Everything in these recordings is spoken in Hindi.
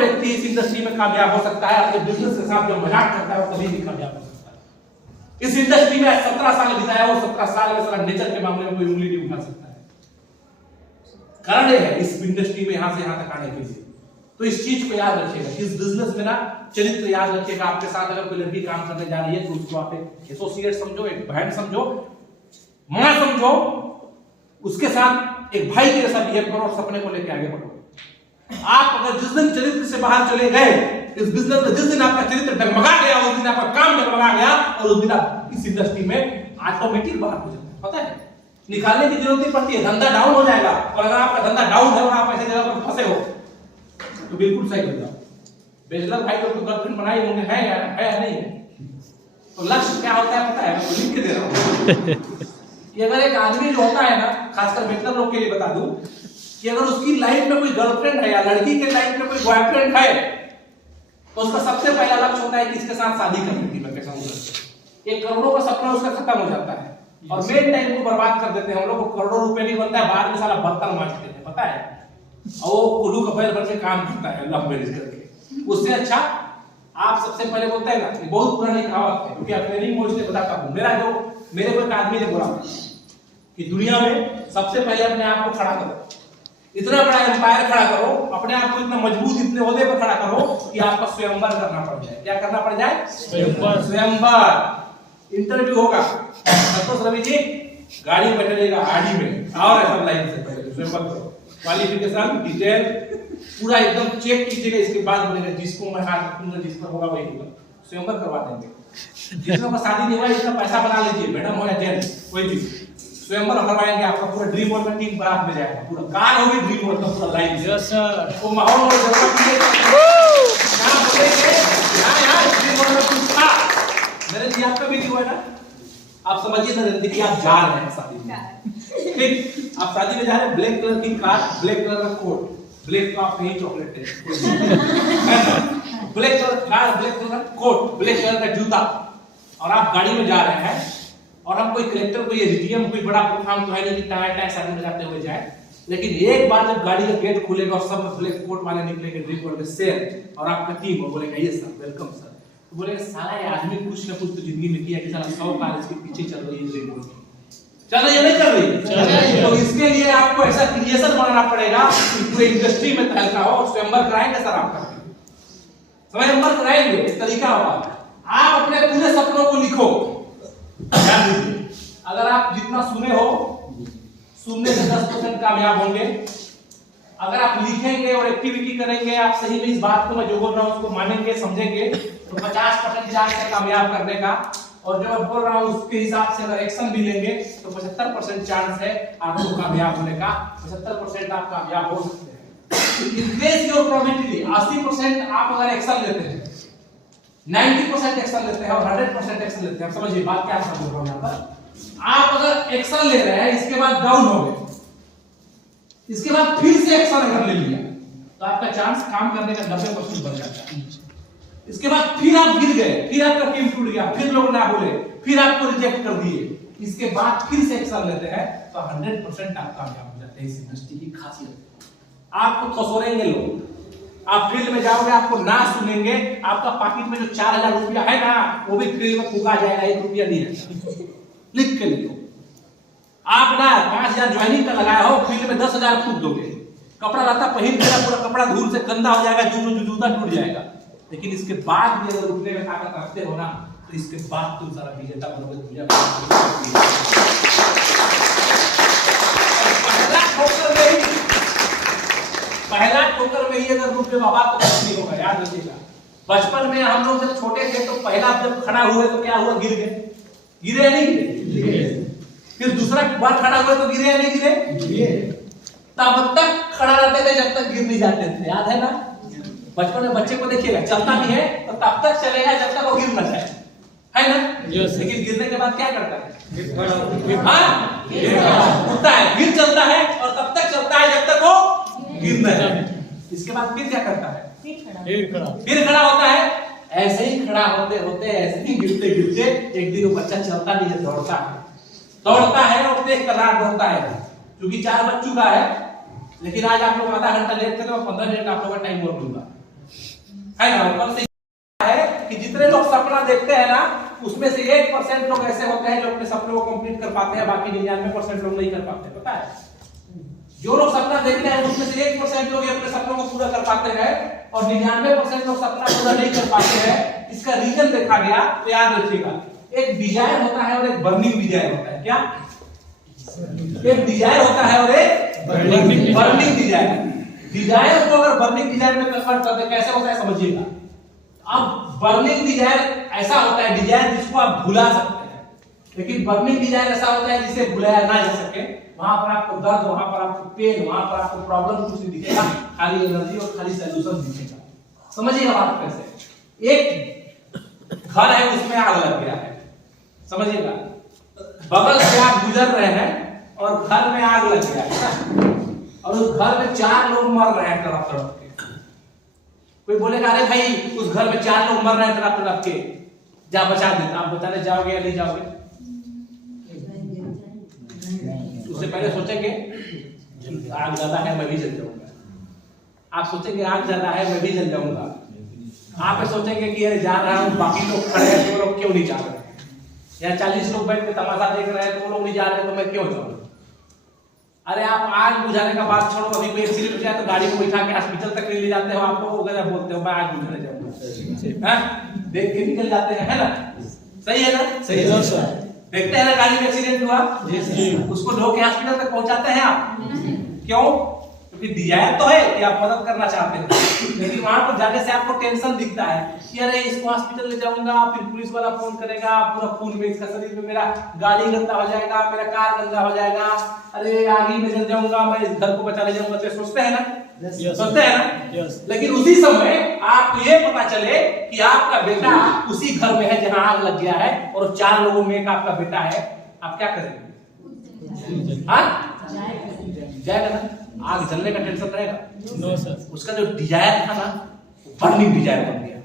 व्यक्ति इस इंडस्ट्री में कामयाब हो सकता है। अपने बिजनेस के साथ जो मजाक करता है वो कभी भी कामयाब हो सकता है। इस इंडस्ट्री में 17 साल बिताया, वो 17 साल में सारा नेचर के मामले में कोई उंगली नहीं उठा सकता है। कारण है इस इंडस्ट्री में यहां से यहां तक आने के लिए। तो इस चीज को याद रखिएगा, इस बिजनेस में ना चरित्र याद रखिएगा। आपके साथ अगर कोई लड़की काम करने जा रही है तो उसको आप एक एसोसिएट समझो, एक बहन समझो, मां समझो, उसके साथ एक भाई के जैसा बिहेव करो और सपने को लेकर आगे बढ़ो। आप अगर जिस दिन चरित्र से बाहर चले गए इस बिजनेस में, जिस दिन आपका चरित्र डगमगा गया, उस दिन आपका काम डगमगा गया और उस दिन आप इस इंडस्ट्री में ऑटोमेटिक बाहर हो जाते हैं। पता है, निकालने की जरूरत नहीं पड़ती है, धंधा डाउन हो जाएगा। और अगर आपका धंधा डाउन है और आप ऐसे जगह पर फंसे हो तो बिल्कुल सही कर जाओ। बेचलर भाई लोग तो गर्लफ्रेंड बनाई होंगे, है या नहीं है? तो लक्ष्य क्या होता है पता है? मैं लिख के दे रहा हूं कि अगर एक आदमी जो होता है ना, खासकर बेचलर लोग के लिए बता दूं कि अगर उसकी लाइफ में कोई गर्लफ्रेंड है या लड़की के लाइफ में कोई बॉयफ्रेंड है तो उसका सबसे पहला लक्ष्य होता है कि इसके साथ शादी करने की। मैं कैसा हूं, एक करोड़ों का सपना उसका खत्म हो जाता है और मेन टाइम को बर्बाद कर देते हैं। हम लोग को करोड़ों रुपए नहीं बनता है, बाद में साला बर्तन मांजते हैं, पता है? और वो कुल्लू कपैल बन के काम करता है लव मैरिज करके। उससे अच्छा आप सबसे पहले बोलते हैं ना, ये बहुत पुरानी कहावत है क्योंकि अपने नहीं मुझे बताता हूं। मेरे को एक आदमी ने बोला कि दुनिया में सबसे पहले अपने आप को खड़ा करो, इतना बड़ा एम्पायर खड़ा करो, अपने आप को इतना मजबूत, इतने ओहदे पर खड़ा करो कि आपका स्वयंवर करना पड़ जाए। क्या करना पड़ जाए? स्वयंवर। इंटरव्यू होगा, संतोष रवि जी गाड़ी में बैठेगा आडी में और सब लाइन से पहले स्वयंवर करो, क्वालिफिकेशन डिटेल पूरा एकदम चेक कीजिएगा। इसके बाद बोलेगा जिसको मैं हाथ रखूंगा, जिसका होगा वही होगा। स्वयंवर करवा देंगे। जिसका शादी नहीं हुआ इसका पैसा बना लीजिए, मैडम हो या जेंट्स कोई भी, स्वयंवर करवाएंगे। आपका पूरा ड्रीम वर्ल्ड में टीम बारात में जाएगा, पूरा कार होगी ड्रीम वर्ल्ड का पूरा लाइन। यस सर, वो माहौल और जरूरत है। क्या बोलेंगे यार ड्रीम वर्ल्ड में कुछ था मेरे जी, आपका भी हुआ ना। आप समझिए ना रंदी कि आप जा रहे हैं शादी में, ठीक? आप शादी में जा रहे हैं, ब्लैक कलर की कार, ब्लैक कलर का कोट, ब्लैक का कहीं चॉकलेट है, black colour car, black colour का कोट, ब्लैक कलर का जूता, और आप गाड़ी में जा रहे हैं। और हम कोई कलेक्टर, कोई एसडीएम, कोई बड़ा प्रोग्राम तो है नहीं कि टाय टाय शादी में जाते हुए जाए। लेकिन एक बार जब गाड़ी का गेट खुलेगा और सब ब्लैक कोट वाले निकलेंगे ड्रीम वर्ल्ड में शेर, और आपका टीम और बोलेगा ये सर वेलकम सर, तो बोलेगा साला ये आदमी कुछ ना कुछ तो जिंदगी में किया कि साला 100 कार इसके पीछे चल रही है ड्रीम वर्ल्ड की। चल रही है नहीं चल रही? तो इसके लिए आपको ऐसा क्रिएशन बनाना पड़ेगा कि पूरे इंडस्ट्री में तहलका हो। और स्वयंवर कराएंगे सर आपका, स्वयंवर कराएंगे। इस तरीका होगा, आप अपने पूरे सपनों को लिखो। ध्यान दीजिए, अगर आप जितना सुने हो, सुनने से 10% कामयाब होंगे। अगर आप लिखेंगे और एक्टिविटी करेंगे, आप सही में इस बात को मैं जो बोल रहा हूं उसको मानेंगे, समझेंगे, तो 50% चांस है कामयाब करने का। और जो मैं बोल रहा हूं उसके हिसाब से अगर एक्शन भी लेंगे तो 75% चांस है आपको कामयाब होने का। 75% आप कामयाब हो सकते हैं। Increase your probability. 80% आप अगर एक्शन लेते हैं, 90% एक्शन लेते हैं और 100% एक्शन लेते हैं। समझिए बात क्या समझ रहा हूं यहां पर। आप अगर एक्शन ले रहे हैं, इसके बाद डाउन हो गए, इसके बाद फिर से एक्शन अगर ले लिया तो आपका चांस काम करने का 90% बढ़ जाता है। इसके बाद फिर आप गिर गए, फिर आपका टीम टूट गया, फिर लोग ना बोले, फिर आपको रिजेक्ट कर दिए, इसके बाद फिर से एक्शन लेते हैं तो 100% आप कामयाब हो जाते हैं। इस इंडस्ट्री की खासियत, आपको खसोरेंगे लोग। आप फील्ड में जाओगे, आपको ना सुनेंगे, आपका पॉकेट में जो 4000 रुपया है ना वो भी फील्ड में फूका जाएगा, 1 रुपया नहीं है। लिख के लिखो। आप ना 5000 ज्वाइनिंग का लगाया हो, फील्ड में 10,000 फूक दोगे, कपड़ा लता पहन के पूरा कपड़ा धूल से गंदा हो जाएगा, जूता टूट जाएगा। लेकिन इसके बाद भी अगर उठने में ताकत रखते हो ना तो इसके बाद तुम सारा विजेता बनोगे दुनिया का। पहला ठोकर में ही अगर रुक गए बाबा तो कुछ नहीं होगा, याद रखिएगा। बचपन में हम लोग जब छोटे थे तो पहला जब खड़ा हुए तो क्या हुआ, गिर गए, गिरे या नहीं गिरे? फिर दूसरा बार खड़ा हुए तो गिरे या नहीं गिरे? तब तक खड़ा रहते थे जब तक गिर नहीं जाते थे, याद है ना? बचपन में बच्चे को देखिएगा, चलता भी है तो तब तक चलेगा जब तक वो गिर न जाए, है ना? लेकिन गिरने के बाद क्या करता है? उठता है, फिर चलता है और तब तक चलता है जब तक वो गिर न जाए। इसके बाद फिर क्या करता है? फिर खड़ा होता है। ऐसे ही खड़ा होते होते, ऐसे ही गिरते गिरते एक दिन वो बच्चा चलता नहीं है, दौड़ता है और तेज तर्रार दौड़ता है, क्योंकि 4 बज चुका है। लेकिन आज आप लोग आधा घंटा लेट थे तो 15 मिनट आप लोगों का टाइम और दूंगा। है ना, ऊपर से है कि जितने लोग सपना देखते हैं ना, उसमें से 1% लोग ऐसे होते हैं जो अपने सपने को कंप्लीट कर पाते हैं, बाकी 99% लोग नहीं कर पाते। पता है, जो लोग सपना देखते हैं उसमें से 1% लोग अपने सपनों को पूरा कर पाते हैं और 99% लोग सपना पूरा नहीं कर पाते हैं। इसका रीजन देखा गया तो याद रखिएगा, एक डिजायर होता है और एक बर्निंग डिजायर होता है। क्या? एक डिजायर होता है और एक बर्निंग डिजायर। डिजायर को अगर बर्निंग डिजायर में कन्वर्ट करते कैसे होता है समझिएगा। अब बर्निंग डिजायर ऐसा होता है, डिजायर जिसको आप भुला सकते हैं, लेकिन बर्निंग डिजायर ऐसा होता है जिसे भुलाया ना जा सके। वहां पर आपको दर्द, वहां पर आपको पेन, वहां पर आपको प्रॉब्लम कुछ नहीं दिखेगा, खाली एनर्जी और खाली सॉल्यूशन दिखेगा। समझिएगा बात कैसे। एक घर है, उसमें आग लग गया है, समझिएगा, बगल से आप गुजर रहे हैं और घर में आग लग गया है और उस घर में 4 लोग मर रहे हैं तरफ तरफ के। कोई बोलेगा अरे भाई उस घर में 4 लोग मर रहे हैं तरफ तरफ के, जा बचा देता। आप बताने जाओगे या नहीं जाओगे? उससे पहले सोचेंगे आग ज्यादा है मैं भी जल जाऊंगा। आप सोचेंगे आग ज्यादा है मैं भी जल जाऊंगा। आप सोचेंगे कि अरे जा रहा हूं, बाकी लोग खड़े हैं तो लोग क्यों नहीं जा रहे हैं, या 40 लोग बैठ के तमाशा देख रहे हैं तो वो लोग नहीं जा रहे तो मैं क्यों जाऊं। अरे आप आग बुझाने का बात छोड़ो, अभी कोई एक्सीडेंट हो जाए तो गाड़ी को बैठा के हॉस्पिटल तक ले जाते हो, आप लोग अगर बोलते हो मैं आग बुझाने जाऊंगा, देख के निकल जाते हैं, है ना? सही है ना? सही है सर। देखते हैं ना गाड़ी में एक्सीडेंट हुआ, उसको ढो के हॉस्पिटल तक पहुंचाते हैं आप, क्यों? क्योंकि डिजायर तो है कि आप मदद करना चाहते हैं, लेकिन वहां पर जाने से आपको टेंशन दिखता है कि अरे इसको हॉस्पिटल ले जाऊंगा, फिर पुलिस वाला फोन करेगा, पूरा खून में इसका शरीर में, मेरा गाड़ी गंदा हो जाएगा, मेरा कार गंदा हो जाएगा, अरे आगे में जल जाऊंगा, मैं इस घर को बचाने जाऊंगा। तो सोचते हैं ना, सोचते हैं ना। लेकिन उसी समय आपको ये पता चले कि आपका बेटा उसी घर में है जहां आग लग गया है और 4 लोगों में एक आपका बेटा है, आप क्या करेंगे? हाँ, जाएगा ना? आग जलने का टेंशन रहेगा? No sir. उसका जो डिजायर था ना, बर्निंग डिजायर बन गया,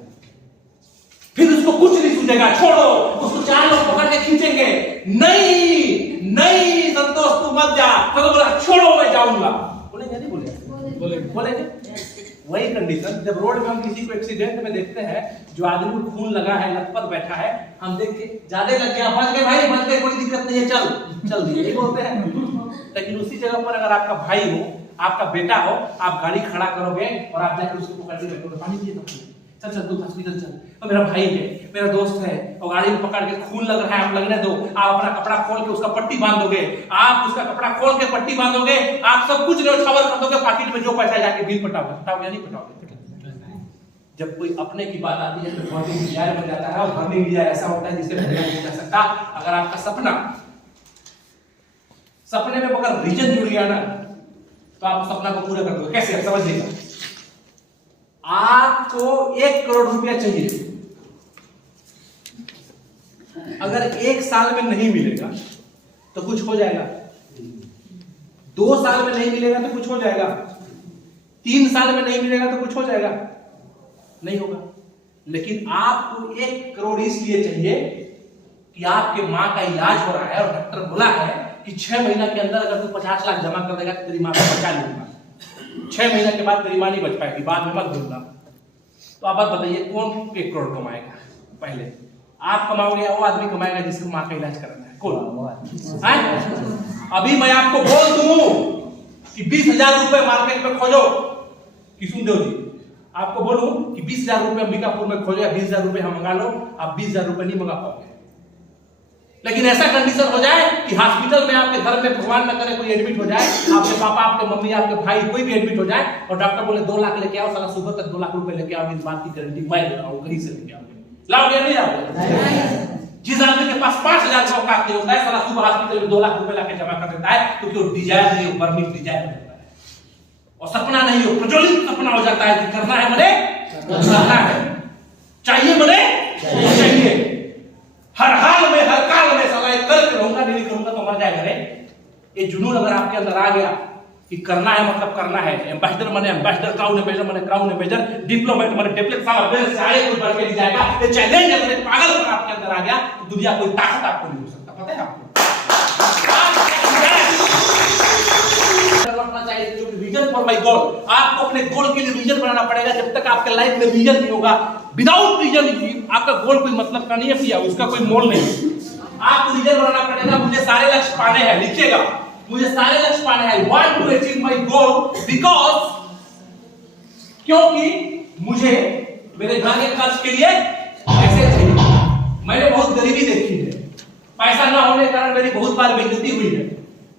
फिर उसको कुछ नहीं सूझेगा, छोड़ो उसको। 4 लोग पकड़ के खींचेंगे, नहीं नहीं संतोष तू मत जा, तो बोला छोड़ो मैं जाऊंगा, बोलेंगे नहीं बोलेंगे? वही कंडीशन जब रोड में हम किसी को एक्सीडेंट में देखते हैं, जो आदमी को खून लगा है, लथपथ बैठा है, हम देख के ज्यादा लग गया, बच गए भाई, बच गए, कोई दिक्कत नहीं है, चल दिए, बोलते हैं। लेकिन उसी जगह पर अगर आपका भाई हो, आपका बेटा हो, आप गाड़ी खड़ा करोगे और आप जाकर उसको पकड़ के बैठोगे, पानी पिए, चल तू हॉस्पिटल चल, और मेरा भाई है, मेरा दोस्त है, और गाड़ी में पकड़ के खून लग रहा है, आप लगने दो, आप अपना कपड़ा खोल के उसका पट्टी बांध दोगे, आप उसका कपड़ा खोल के पट्टी बांधोगे, आप सब कुछ न्यौछावर कर दोगे, पाकिट में जो पैसा जाके बिल पटाओगे नहीं पटाओगे? जब कोई अपने की बात आती है तो बर्निंग डिजायर बन जाता है, और बर्निंग डिजायर ऐसा होता है जिसे भुलाया नहीं जा सकता। अगर आपका सपने में अगर रीजन जुड़ गया ना, तो आप सपना को पूरा कर दोगे। कैसे? समझिएगा, आपको 1 करोड़ रुपया चाहिए, अगर 1 साल में नहीं मिलेगा तो कुछ हो जाएगा, 2 साल में नहीं मिलेगा तो कुछ हो जाएगा, 3 साल में नहीं मिलेगा तो कुछ हो जाएगा, नहीं होगा। लेकिन आपको 1 करोड़ इसलिए चाहिए कि आपके मां का इलाज हो रहा है और डॉक्टर बोला है कि 6 महीना के अंदर अगर तू 50 लाख जमा कर देगा तो तेरी मां को बचा लूंगा। 6 महीना के बाद तेरी मां नहीं बच पाएगी, बाद में मत दूंगा। तो आप बात बताइए, कौन 1 करोड़ कमाएगा? पहले आप कमाओगे या वो आदमी कमाएगा जिसको मां का इलाज कराना है? कौन? अभी मैं आपको बोल दूं कि 20,000 रुपए मार्केट में खोजो, किशुनदेव जी, आपको बोलूं कि 20,000 रुपए अंबिकापुर में खोजो या 20,000 रुपए हम मंगा लो, आप 20,000 रुपए नहीं मंगा पाओगे। लेकिन ऐसा कंडीशन हो जाए कि हॉस्पिटल में आपके घर में भगवान न करे कोई एडमिट हो जाए, आपके पापा, आपके मम्मी, आपके भाई कोई भी एडमिट हो जाए और डॉक्टर बोले 2 लाख लेके आओ, साला सुबह तक 2 लाख रुपए लेके आओ, इस बात की गारंटी मैं दे रहा हूं, कहीं से लेके आओगे, लाओगे नहीं लाओगे? जिस आदमी के पास 5,000 का औकात नहीं होता है, साला सुबह हॉस्पिटल में 2 लाख रुपए लाके जमा कर देता है, क्योंकि वो डिजायर नहीं, वो बर्निंग डिजायर होता है, और सपना नहीं हो, प्रज्वलित सपना हो जाता है कि करना है मने करना है, चाहिए मने चाहिए, हर हाल में हर काल में साला करके रहूंगा, नहीं करूंगा तो मर जाएगा रे। ये जुनून अगर आपके अंदर आ गया कि करना है मतलब करना है, एम्बेसडर मने एम्बेसडर, क्राउन एम्बेसडर मने क्राउन एम्बेसडर, डिप्लोमेट मने डिप्लोमेट, साला बेल से आए कोई बढ़ के नहीं जाएगा। ये चैलेंज अगर पागल अगर आपके अंदर आ गया तो दुनिया कोई ताकत आपको नहीं हो सकता, पता है आपको? चाहिए जो विजन फॉर माय गोल। आपको अपने गोल के लिए विजन बनाना पड़ेगा। जब तक आपके लाइफ में विजन नहीं होगा, विदाउट विजन आपका गोल कोई मतलब का नहीं है, भैया उसका कोई मोल नहीं है। आपको विजन बनाना पड़ेगा। मुझे सारे लक्ष्य पाने हैं, लिखिएगा, मुझे सारे लक्ष्य पाने हैं। I want to achieve my goal because, क्योंकि मुझे मेरे घर के खर्च के लिए पैसे चाहिए। मैंने बहुत गरीबी देखी है, पैसा ना होने के कारण मेरी बहुत बार बेइज्जती हुई है,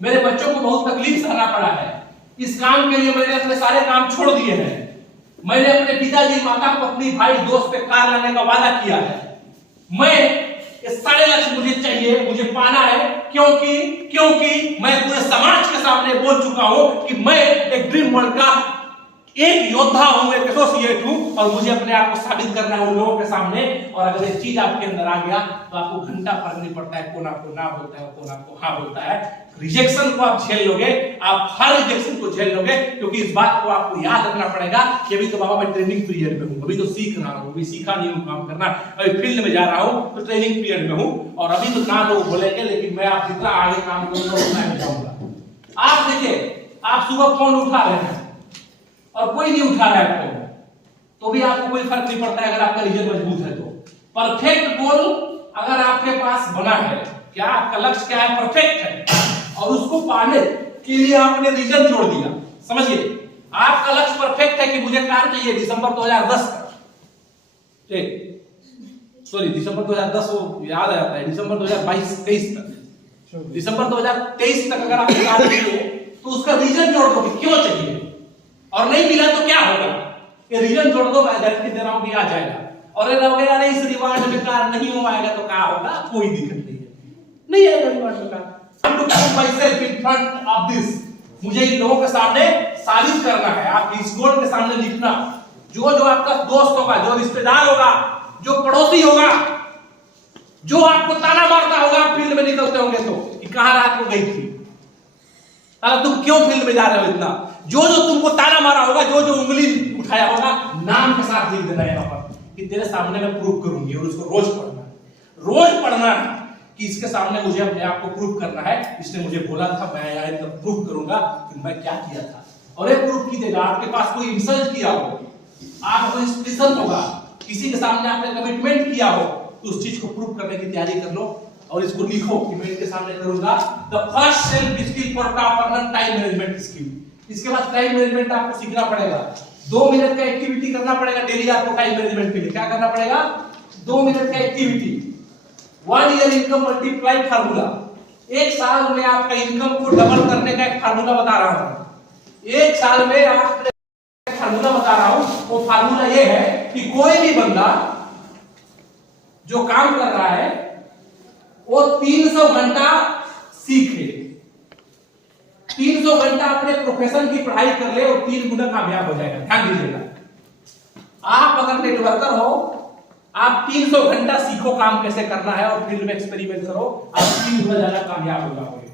मेरे बच्चों को बहुत तकलीफ सहना पड़ा है। इस काम के लिए मैंने अपने सारे काम छोड़ दिए हैं। मैंने अपने पिताजी, माता, पत्नी, भाई, दोस्त पे कार लाने का वादा किया है। मैं ये सारे लक्ष्य मुझे चाहिए, मुझे पाना है, क्योंकि मैं पूरे समाज के सामने बोल चुका हूं कि मैं एक ड्रीम वर्ल्ड का एक योद्धा हूं, एक एसोसिएट हूं, और मुझे अपने आप को साबित करना है उन लोगों के सामने। और अगर एक चीज आपके अंदर आ गया तो आपको घंटा फर्क नहीं पड़ता है कौन आपको ना बोलता है, कौन आपको हाँ बोलता है। रिजेक्शन को आप झेल लोगे, आप हर रिजेक्शन को झेल लोगे, क्योंकि इस बात को आपको याद रखना पड़ेगा कि अभी तो बाबा मैं ट्रेनिंग पीरियड में हूं, अभी तो सीख रहा हूं, अभी सीखा नहीं हूं काम करना, अभी फील्ड में जा रहा हूं, तो ट्रेनिंग पीरियड में हूं, और अभी तो ना लोग बोलेंगे, लेकिन मैं आप जितना आगे काम करूंगा उतना मैं जाऊंगा। आप देखिए, आप सुबह फोन उठा रहे हैं और कोई नहीं उठा रहा है फोन, तो भी आपको कोई फर्क नहीं पड़ता है अगर आपका रीजन मजबूत है तो। परफेक्ट गोल अगर आपके पास बना है, क्या आपका लक्ष्य क्या है, परफेक्ट है, और उसको पाने के लिए आपने रीजन जोड़ दिया। समझिए, आपका लक्ष्य परफेक्ट है कि मुझे कार चाहिए दिसंबर 2010 तक, ठीक, सॉरी दिसंबर 2010 वो याद आ जाता है, दिसंबर 2022-23 तक, दिसंबर 2023 तक अगर आपको कार चाहिए तो उसका रीजन जोड़ दो कि क्यों चाहिए, और नहीं मिला तो क्या होगा, ये रीजन जोड़ दो, मैं गारंटी दे रहा हूं कि आ जाएगा। और अगर हो गया इस रिवार्ड में कार नहीं हो पाएगा तो क्या होगा, कोई दिक्कत नहीं है, नहीं आएगा रिवार्ड में car. I'm to put myself in front of this, मुझे इन लोगों के सामने साबित करना है। आप इस गोल के सामने लिखना, जो जो आपका दोस्त होगा, जो रिश्तेदार होगा, जो पड़ोसी होगा, जो आपको ताना मारता होगा, आप फील्ड में निकलते होंगे तो कि कहां रात को गई थी, तुम क्यों फील्ड में जा रहे हो इतना, जो जो तुमको ताना मारा होगा, जो जो उंगली उठाया होगा, नाम के साथ लिख देना यहाँ पर कि तेरे सामने मैं प्रूव करूंगी, और उसको रोज पढ़ना है कि इसके सामने मुझे अपने आप को प्रूव करना है। इसने मुझे बोला था, मैं यार इतना प्रूव करूंगा कि मैं क्या किया था, और ये प्रूव कीजिएगा। आपके पास कोई इंसल्ट किया हो, आपको इंस्पिरेशन होगा, किसी के सामने आपने कमिटमेंट किया हो, तो उस चीज को प्रूव करने की तैयारी कर लो और इसको लिखो कि मैं इनके सामने करूंगा। The first self skill for top earner, time management skill. इसके बाद टाइम मैनेजमेंट आपको सीखना पड़ेगा। 2 मिनट का एक्टिविटी करना पड़ेगा डेली आपको टाइम मैनेजमेंट के लिए। क्या करना पड़ेगा? 2 मिनट का activity. 1 year income multiply formula. 1 साल में आपका इनकम को डबल करने का एक फार्मूला बता रहा हूं। 1 साल में आप फार्मूला बता रहा हूं, वो फार्मूला ये है कि कोई भी बंदा जो काम कर रहा है वो 300 घंटा सीखे, 300 घंटा अपने प्रोफेशन की पढ़ाई कर ले और 3 गुना कामयाब हो जाएगा। ध्यान दीजिएगा, आप अगर नेटवर्कर हो, आप 300 घंटा सीखो काम कैसे करना है और फील्ड में एक्सपेरिमेंट करो, आप 3 गुना ज्यादा कामयाब हो जाओगे।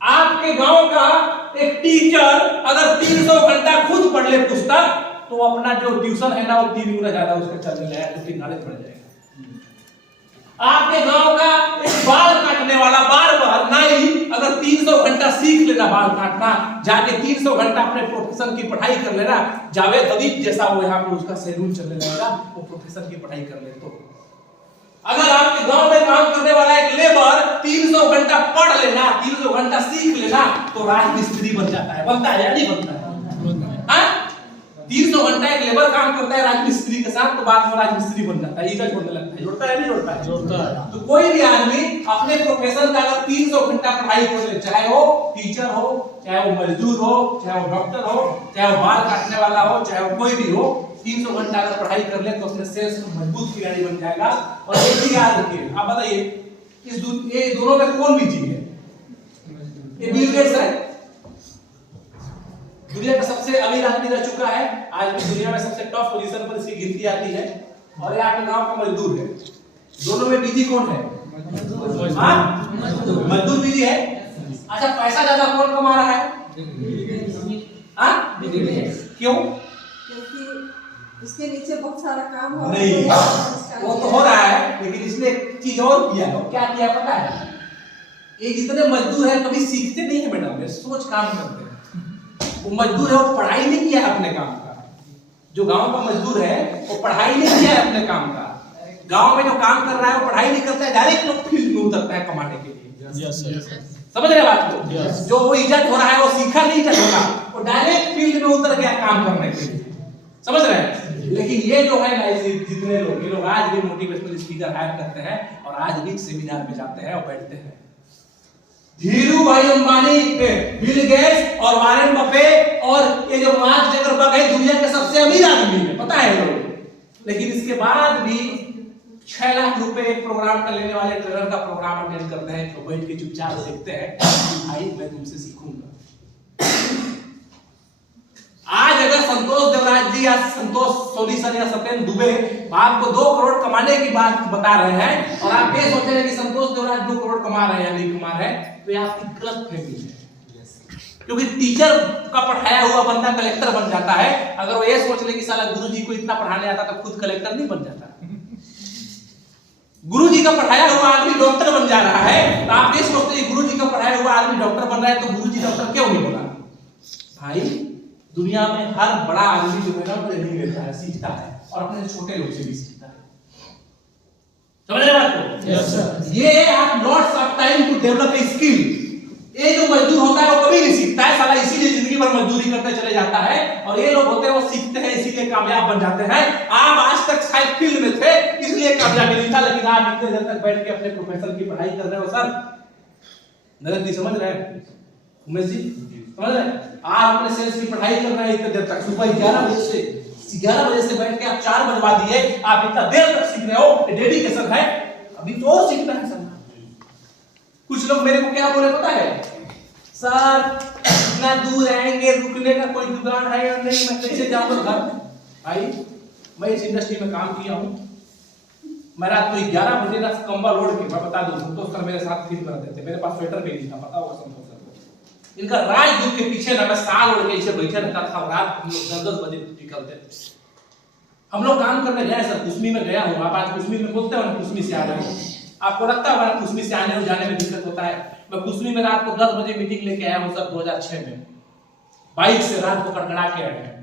आपके गांव का एक टीचर अगर 300 घंटा खुद पढ़ ले पुस्तक, तो अपना जो ट्यूशन है ना वो 3 गुना ज्यादा उसका चलने लगेगा, उसकी नॉलेज बढ़ जाएगा। आपके गांव का एक बाल काटने वाला बार्बर नाई अगर 300 घंटा सीख लेना बाल काटना, जाके 300 घंटा अपने प्रोफेशन की पढ़ाई कर लेना, जावेद हबीब जैसा वो यहाँ पे उसका सैलून चलने लगेगा, वो प्रोफेशन की पढ़ाई कर ले। तो अगर आपके गांव में काम करने वाला एक लेबर 300 घंटा पढ़ लेना, 300 घंटा सीख लेना, तो राजमिस्त्री बन जाता है। बनता है या नहीं बनता है? 300 घंटा एक लेबर काम करता है राजमिस्त्री के साथ, तो बाद में राजमिस्त्री बन जाता है, ईटा जोड़ने लगता है। जोड़ता है नहीं जोड़ता है? जोड़ता है। तो कोई भी आदमी अपने प्रोफेशन का अगर 300 घंटा पढ़ाई कर ले, चाहे वो टीचर हो, चाहे वो मजदूर हो, चाहे वो डॉक्टर हो, चाहे वो बाल काटने वाला हो, चाहे वो कोई भी हो, 300 घंटा अगर पढ़ाई कर ले तो अपने सेल्स में मजबूत खिलाड़ी बन जाएगा। और एक चीज याद रखिए, आप बताइए ये दोनों में कौन बिजी है? ये बिल गेट्स है, दुनिया का सबसे अमीर आदमी रह चुका है, आज भी दुनिया में सबसे टॉप पोजीशन पर इसकी गिनती आती है, और ये आपके गांव का मजदूर है। दोनों में बिजी कौन है? मजदूर बिजी है। अच्छा, पैसा ज्यादा कौन कमा रहा है? क्यों? क्योंकि इसके नीचे बहुत सारा काम हो रहा है। वो तो हो रहा है, लेकिन इसने एक चीज और किया है। क्या किया पता है? ये जितने मजदूर है कभी सीखते नहीं है मैडम, ये सोच काम करते हैं। वो मजदूर है, वो पढ़ाई नहीं किया है अपने काम का। जो गांव का मजदूर है वो पढ़ाई नहीं किया है अपने काम का। गांव में जो काम कर रहा है वो पढ़ाई नहीं करता है, डायरेक्ट लोग फील्ड में उतरता है कमाने के लिए। समझ रहे बात को? जो वो इज्जत हो रहा है वो सीखा नहीं इज्जत होगा, वो डायरेक्ट फील्ड में उतर गया काम करने के लिए। समझ रहे हैं? लेकिन ये जो है ना, जितने लोग, ये लोग आज भी मोटिवेशनल स्पीकर हायर करते हैं और आज भी सेमिनार में जाते हैं और बैठते हैं। धीरू भाई अंबानी, बिल गेट्स और वारेन बफे और ये जो मार्क जकरबर्ग है दुनिया के सबसे अमीर आदमी है, पता है लोग। लेकिन इसके बाद भी 6 लाख रुपए एक प्रोग्राम का लेने वाले ट्रेनर का प्रोग्राम अटेंड करते हैं, तो बैठ के चुपचाप देखते हैं भाई मैं तुमसे सीखूंगा। आज अगर संतोष देवराज जी या संतोष सोनी सर या सत्येंद्र दुबे आपको 2 करोड़ कमाने की बात बता रहे हैं और आप ये सोच रहे हैं कि संतोष देवराज 2 करोड़ कमा रहे हैं या नहीं कमा रहे हैं, तो ये आपकी गलत फहमी है। क्योंकि टीचर का पढ़ाया हुआ बंदा कलेक्टर बन जाता है। अगर वो ये सोच ले कि साला गुरुजी को इतना पढ़ाने आता तो खुद कलेक्टर नहीं बन जाता। गुरुजी का पढ़ाया हुआ आदमी डॉक्टर बन जा रहा है, तो आप ये सोचते हैं गुरुजी का पढ़ाया हुआ आदमी डॉक्टर बन रहा है तो गुरुजी डॉक्टर क्यों नहीं बना? भाई दुनिया में हर बड़ा आदमी जो है ना ट्रेनिंग लेता है, सीखता है और अपने छोटे लोग से भी सीखता है। समझ रहे बात को? Yes sir. ये आप lots of time to develop a skill. ये जो मजदूर होता है वो कभी नहीं सीखता है, साला इसीलिए जिंदगी भर मजदूरी करते चले जाता है। और ये लोग होते हैं वो सीखते हैं इसीलिए कामयाब बन जाते हैं। आप आज तक शायद फील्ड में थे इसलिए कामयाबी नहीं था, लेकिन आप इतने देर तक बैठ के अपने प्रोफेसर की पढ़ाई कर रहे हो सर। नरेंद्र जी समझ रहे हैं? उमेश जी समझ रहे हैं? आप अपने सेल्स की पढ़ाई कर रहे हैं इतने देर तक, सुबह 11 बजे से बैठ के आप 4 बजवा दिए, आप इतना देर तक सीख रहे हो, डेडिकेशन है। अभी तो और सीखना है सर। कुछ लोग मेरे को क्या बोले पता है? सर इतना दूर आएंगे, रुकने का कोई दुकान है या नहीं, मैं कैसे जाऊंगा घर? भाई मैं इस इंडस्ट्री में काम किया हूं, मैं रात को 11 बजे ना कंबल ओढ़ के, मैं बता दूं संतोष सर मेरे साथ फील करते थे, मेरे पास स्वेटर भी नहीं था, पता होगा संतोष सर को। इनका राजदूत के पीछे ना मैं साल ओढ़ के इसे बैठे रहता था, रात हम लोग 10-10 बजे निकलते थे। हम लोग काम करने गए सर, कुसमी में गया हूं। आप आज कुसमी में बोलते हो ना कुसमी से आ रहे हो, आपको लगता है कुसमी से आने और जाने में दिक्कत होता है। मैं कुसमी में रात को 10 बजे मीटिंग लेके आया हूं सर 2006 में, बाइक से रात को कड़कड़ा के आए हैं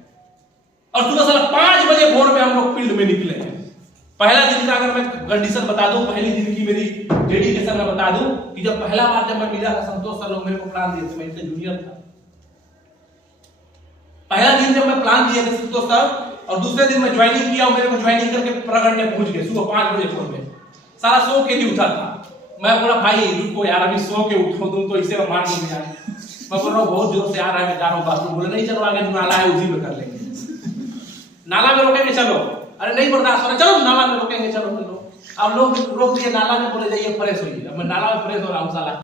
और सुबह साला 5 बजे भोर में हम लोग फील्ड में निकले हैं। पहला दिन का अगर मैं कंडीशन बता दूं, पहली दिन की मेरी डेडिकेशन मैं बता दूं कि जब पहला बार जब मैं मिला था संतोष सर लोग मेरे को प्लान दिए थे, मैं इनसे जूनियर था। पहला दिन जब मैं प्लान दिए थे संतोष सर और दूसरे दिन मैं ज्वाइनिंग किया, मेरे को ज्वाइनिंग करके प्रगट में पहुंच गए सुबह 5 बजे भोर में। सारा सो के नहीं उठा था। मैं बोला भाई रुको यार अभी सो के उठो, तुम तो इसे मान नहीं यार। मैं बोल रहा हूँ बहुत जोर से आ रहा है, मैं जा रहा हूँ बाथरूम। बोले नहीं चलो आगे नाला है उसी में कर लेंगे। नाला में रोकेंगे चलो, अरे नहीं बर्दाश्त हो रहा, चलो नाला में रोकेंगे चलो। अब लोग रोक दिए नाला में, बोले जाइए फ्रेश होइए। मैं नाला में फ्रेश हो रहा हूँ साला।